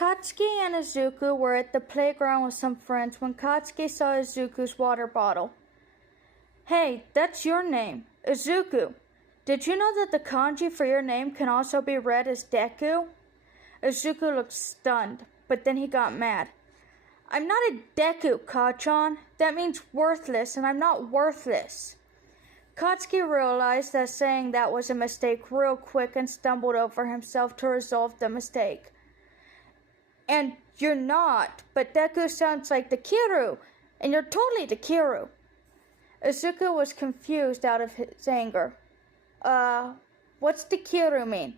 Katsuki and Izuku were at the playground with some friends when Katsuki saw Izuku's water bottle. Hey, that's your name, Izuku. Did you know that the kanji for your name can also be read as Deku? Izuku looked stunned, but then he got mad. I'm not a Deku, Kachan. That means worthless, and I'm not worthless. Katsuki realized that saying that was a mistake real quick and stumbled over himself to resolve the mistake. And you're not, but Deku sounds like Takeru, and you're totally Takeru. Izuku was confused out of his anger. What's Takeru mean?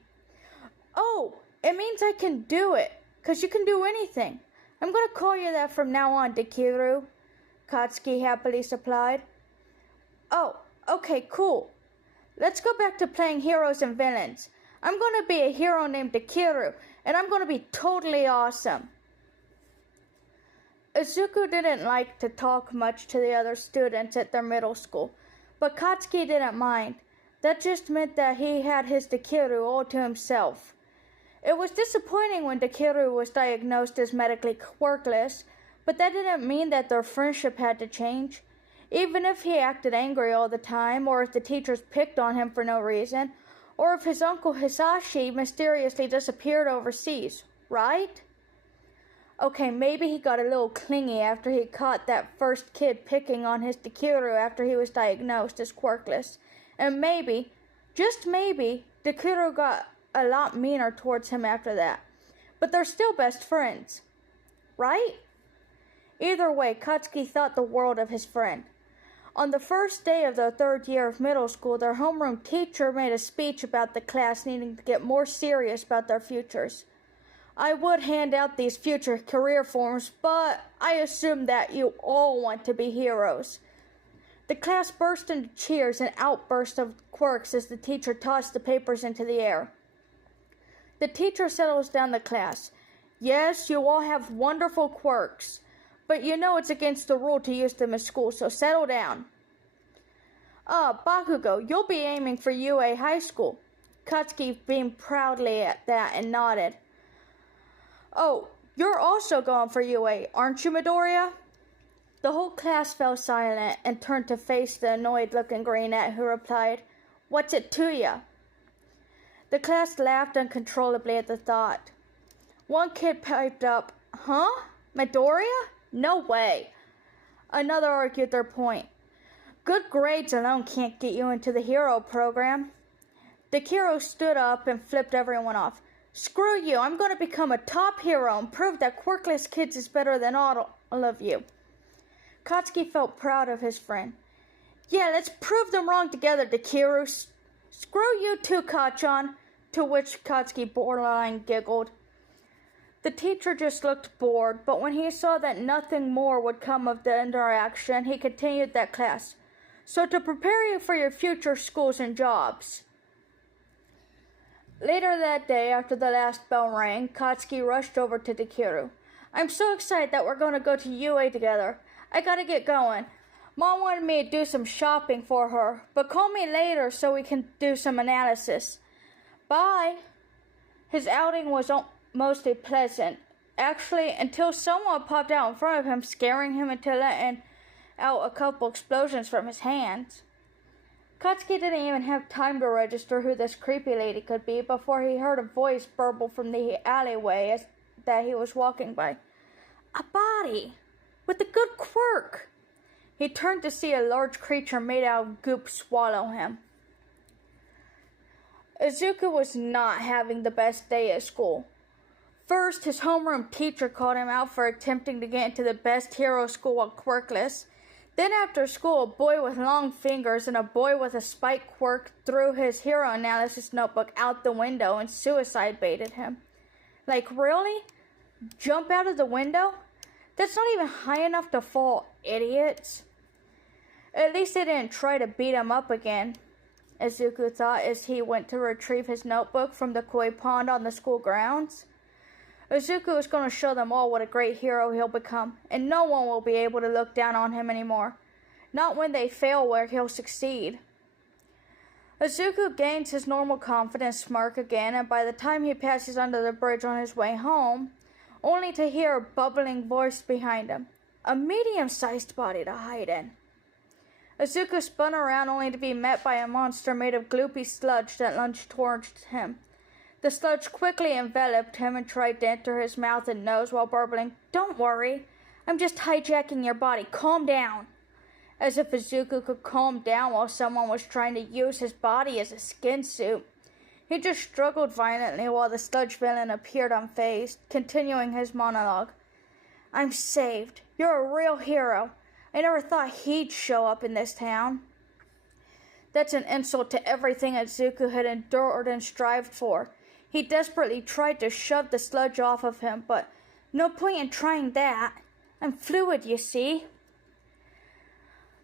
Oh, it means I can do it, 'cause you can do anything. I'm gonna call you that from now on, Takeru, Katsuki happily supplied. Oh, okay, cool. Let's go back to playing heroes and villains. I'm gonna be a hero named Takeru, and I'm gonna be totally awesome. Izuku didn't like to talk much to the other students at their middle school, but Katsuki didn't mind. That just meant that he had his Takeru all to himself. It was disappointing when Takeru was diagnosed as medically quirkless, but that didn't mean that their friendship had to change. Even if he acted angry all the time, or if the teachers picked on him for no reason, or if his uncle Hisashi mysteriously disappeared overseas, right? Okay, maybe he got a little clingy after he caught that first kid picking on his Takeru after he was diagnosed as quirkless. And maybe, just maybe, Takeru got a lot meaner towards him after that. But they're still best friends, right? Either way, Katsuki thought the world of his friend. On the first day of their third year of middle school, their homeroom teacher made a speech about the class needing to get more serious about their futures. I would hand out these future career forms, but I assume that you all want to be heroes. The class burst into cheers and outbursts of quirks as the teacher tossed the papers into the air. The teacher settles down the class. Yes, you all have wonderful quirks, but you know it's against the rule to use them in school, so settle down. Bakugo, you'll be aiming for UA High School. Katsuki beamed proudly at that and nodded. Oh, you're also going for UA, aren't you, Midoriya? The whole class fell silent and turned to face the annoyed-looking brunette who replied, What's it to ya? The class laughed uncontrollably at the thought. One kid piped up, Huh? Midoriya? No way. Another argued their point. Good grades alone can't get you into the hero program. The hero stood up and flipped everyone off. Screw you, I'm going to become a top hero and prove that quirkless kids is better than all of you. Katsuki felt proud of his friend. Yeah, let's prove them wrong together, Takeru. Screw you too, Kachan, to which Katsuki borderline giggled. The teacher just looked bored, but when he saw that nothing more would come of the interaction, he continued that class. So to prepare you for your future schools and jobs. Later that day, after the last bell rang, Katsuki rushed over to Takeru. I'm so excited that we're going to go to UA together. I gotta get going. Mom wanted me to do some shopping for her, but call me later so we can do some analysis. Bye. His outing was mostly pleasant, actually, until someone popped out in front of him, scaring him into letting out a couple explosions from his hands. Katsuki didn't even have time to register who this creepy lady could be before he heard a voice burble from the alleyway that he was walking by. A body! With a good quirk! He turned to see a large creature made out of goop swallow him. Izuku was not having the best day at school. First, his homeroom teacher called him out for attempting to get into the best hero school while quirkless. Then after school, a boy with long fingers and a boy with a spike quirk threw his hero analysis notebook out the window and suicide baited him. Like, really? Jump out of the window? That's not even high enough to fall, idiots. At least they didn't try to beat him up again, Izuku thought as he went to retrieve his notebook from the koi pond on the school grounds. Izuku is going to show them all what a great hero he'll become, and no one will be able to look down on him anymore. Not when they fail where he'll succeed. Izuku gains his normal confidence smirk again, and by the time he passes under the bridge on his way home, only to hear a bubbling voice behind him. A medium-sized body to hide in. Izuku spun around only to be met by a monster made of gloopy sludge that lunged towards him. The sludge quickly enveloped him and tried to enter his mouth and nose while burbling, "Don't worry, I'm just hijacking your body. Calm down." As if Izuku could calm down while someone was trying to use his body as a skin suit. He just struggled violently while the sludge villain appeared unfazed, continuing his monologue. "I'm saved. You're a real hero. I never thought he'd show up in this town." That's an insult to everything Izuku had endured and strived for. He desperately tried to shove the sludge off of him, but no point in trying that. I'm fluid, you see.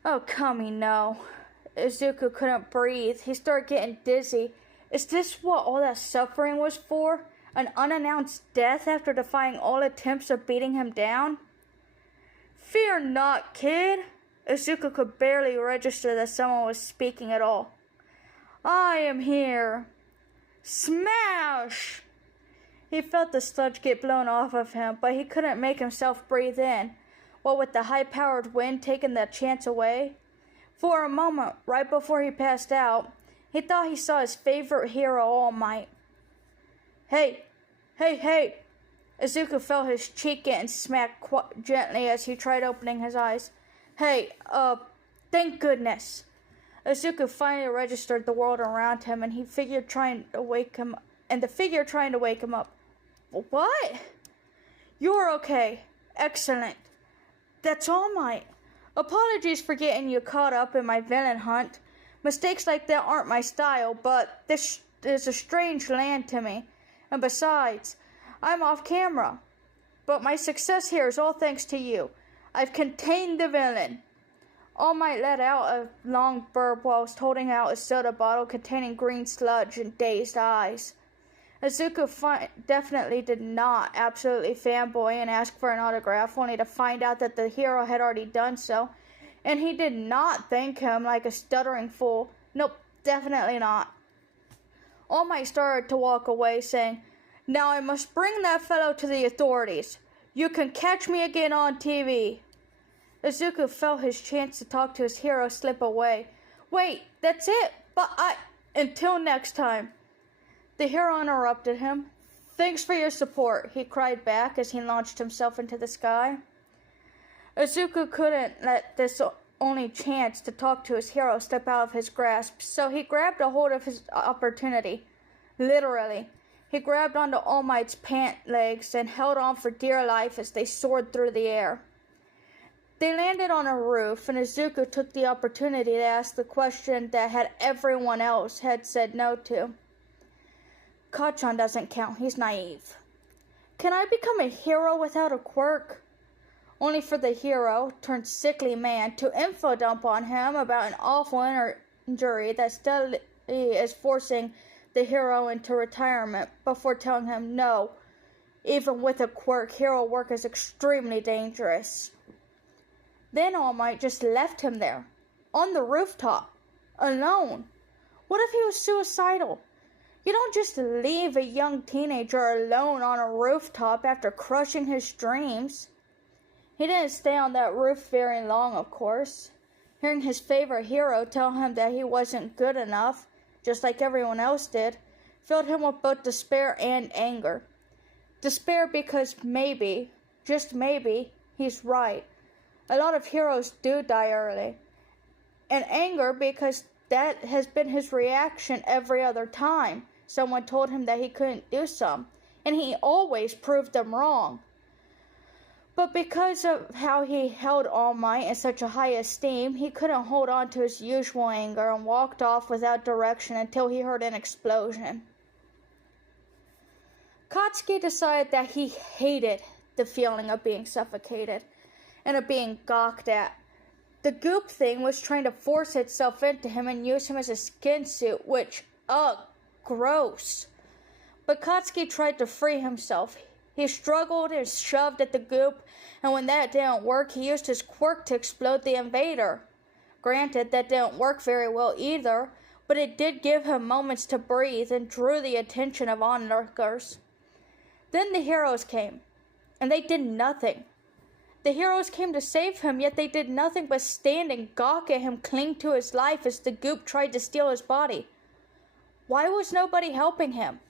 Oh, Kami, no. Izuku couldn't breathe. He started getting dizzy. Is this what all that suffering was for? An unannounced death after defying all attempts of beating him down? "Fear not, kid." Izuku could barely register that someone was speaking at all. "I am here." Smash! He felt the sludge get blown off of him, but he couldn't make himself breathe in, what with the high-powered wind taking that chance away. For a moment, right before he passed out, he thought he saw his favorite hero, All Might. Hey! Izuku felt his cheek getting smacked gently as he tried opening his eyes. Hey, thank goodness. Izuku finally registered the world around him, and the figure trying to wake him up. What? You're okay. Excellent. That's All Might. Apologies for getting you caught up in my villain hunt. Mistakes like that aren't my style, but this is a strange land to me. And besides, I'm off camera. But my success here is all thanks to you. I've contained the villain. All Might let out a long burp whilst holding out a soda bottle containing green sludge and dazed eyes. Izuku definitely did not absolutely fanboy and ask for an autograph, only to find out that the hero had already done so, and he did not thank him like a stuttering fool. Nope, definitely not. All Might started to walk away, saying, "Now I must bring that fellow to the authorities. You can catch me again on TV." Izuku felt his chance to talk to his hero slip away. "Wait, that's it? But until next time." The hero interrupted him. "Thanks for your support," he cried back as he launched himself into the sky. Izuku couldn't let this only chance to talk to his hero slip out of his grasp, so he grabbed a hold of his opportunity. Literally. He grabbed onto All Might's pant legs and held on for dear life as they soared through the air. They landed on a roof, and Izuku took the opportunity to ask the question that everyone else had said no to. Kachan doesn't count, he's naive. Can I become a hero without a quirk? Only for the hero, turned sickly man, to info dump on him about an awful injury that steadily is forcing the hero into retirement before telling him no. Even with a quirk, hero work is extremely dangerous. Then All Might just left him there, on the rooftop, alone. What if he was suicidal? You don't just leave a young teenager alone on a rooftop after crushing his dreams. He didn't stay on that roof very long, of course. Hearing his favorite hero tell him that he wasn't good enough, just like everyone else did, filled him with both despair and anger. Despair because maybe, just maybe, he's right. A lot of heroes do die early. And anger because that has been his reaction every other time someone told him that he couldn't do some, and he always proved them wrong. But because of how he held All Might in such a high esteem, he couldn't hold on to his usual anger and walked off without direction until he heard an explosion. Katsuki decided that he hated the feeling of being suffocated and of being gawked at. The goop thing was trying to force itself into him and use him as a skin suit, which, ugh, gross. But Katsuki tried to free himself. He struggled and shoved at the goop, and when that didn't work, he used his quirk to explode the invader. Granted, that didn't work very well either, but it did give him moments to breathe and drew the attention of onlookers. Then the heroes came. and they did nothing. The heroes came to save him, yet they did nothing but stand and gawk at him cling to his life as the goop tried to steal his body. Why was nobody helping him?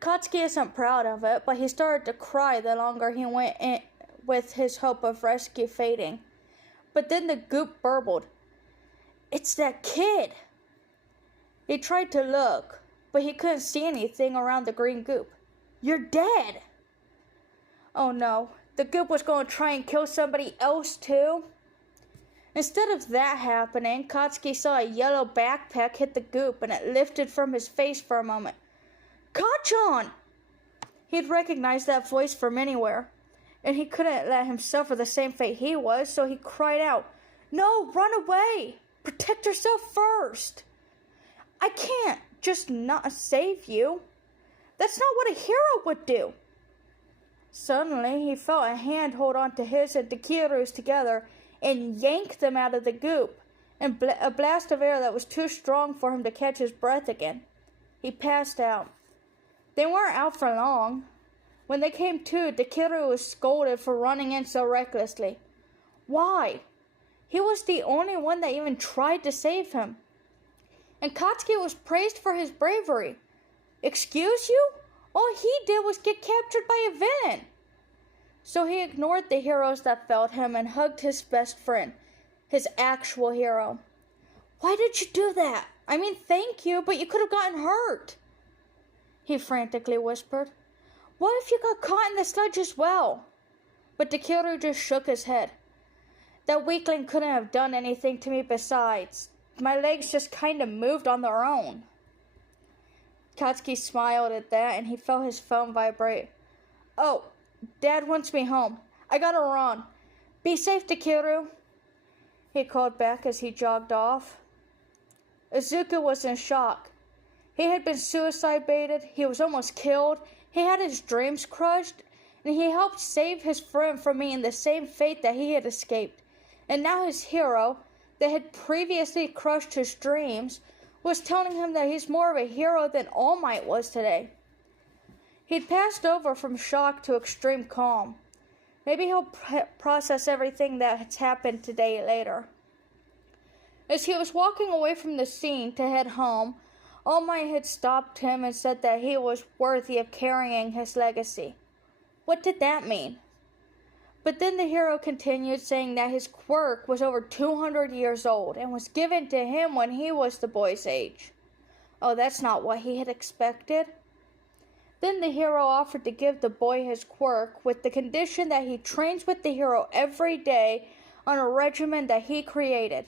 Katsuki isn't proud of it, but he started to cry the longer he went in, with his hope of rescue fading. But then the goop burbled. "It's that kid!" He tried to look, but he couldn't see anything around the green goop. "You're dead!" Oh no, the goop was going to try and kill somebody else too. Instead of that happening, Katsuki saw a yellow backpack hit the goop and it lifted from his face for a moment. "Kachan!" He'd recognized that voice from anywhere, and he couldn't let him suffer the same fate he was, so he cried out, "No, run away! Protect yourself first! I can't just not save you. That's not what a hero would do." Suddenly, he felt a hand hold on to his and Takeru's together and yank them out of the goop, and a blast of air that was too strong for him to catch his breath again. He passed out. They weren't out for long. When they came to, Takeru was scolded for running in so recklessly. Why? He was the only one that even tried to save him. And Katsuki was praised for his bravery. Excuse you? All he did was get captured by a villain. So he ignored the heroes that failed him and hugged his best friend, his actual hero. "Why did you do that? I mean, thank you, but you could have gotten hurt," he frantically whispered. "What if you got caught in the sludge as well?" But Takeru just shook his head. "That weakling couldn't have done anything to me besides. My legs just kind of moved on their own." Katsuki smiled at that and he felt his phone vibrate. "Oh, Dad wants me home. I gotta run. Be safe, Takeru," he called back as he jogged off. Izuku was in shock. He had been suicide baited, he was almost killed, he had his dreams crushed, and he helped save his friend from meeting the same fate that he had escaped. And now his hero, that had previously crushed his dreams, was telling him that he's more of a hero than All Might was today. He'd passed over from shock to extreme calm. Maybe he'll process everything that's happened today later. As he was walking away from the scene to head home, All Might had stopped him and said that he was worthy of carrying his legacy. What did that mean? But then the hero continued, saying that his quirk was over 200 years old and was given to him when he was the boy's age. Oh, that's not what he had expected. Then the hero offered to give the boy his quirk with the condition that he trains with the hero every day on a regimen that he created.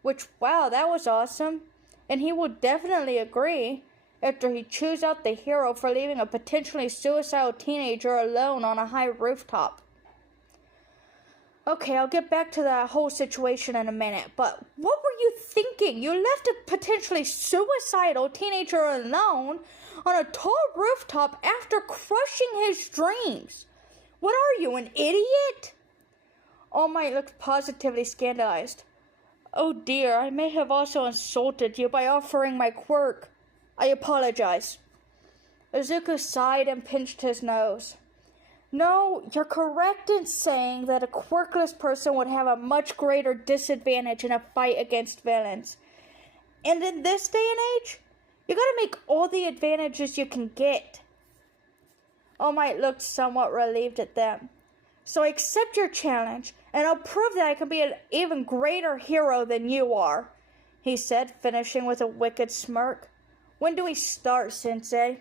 Which, wow, that was awesome. And he would definitely agree after he chews out the hero for leaving a potentially suicidal teenager alone on a high rooftop. Okay, I'll get back to that whole situation in a minute, but what were you thinking? You left a potentially suicidal teenager alone on a tall rooftop after crushing his dreams. What are you, an idiot? All Might looked positively scandalized. Oh dear, I may have also insulted you by offering my quirk. I apologize. Izuku sighed and pinched his nose. No, you're correct in saying that a quirkless person would have a much greater disadvantage in a fight against villains. And in this day and age, you gotta make all the advantages you can get. All Might looked somewhat relieved at them. So I accept your challenge, and I'll prove that I can be an even greater hero than you are, he said, finishing with a wicked smirk. When do we start, Sensei?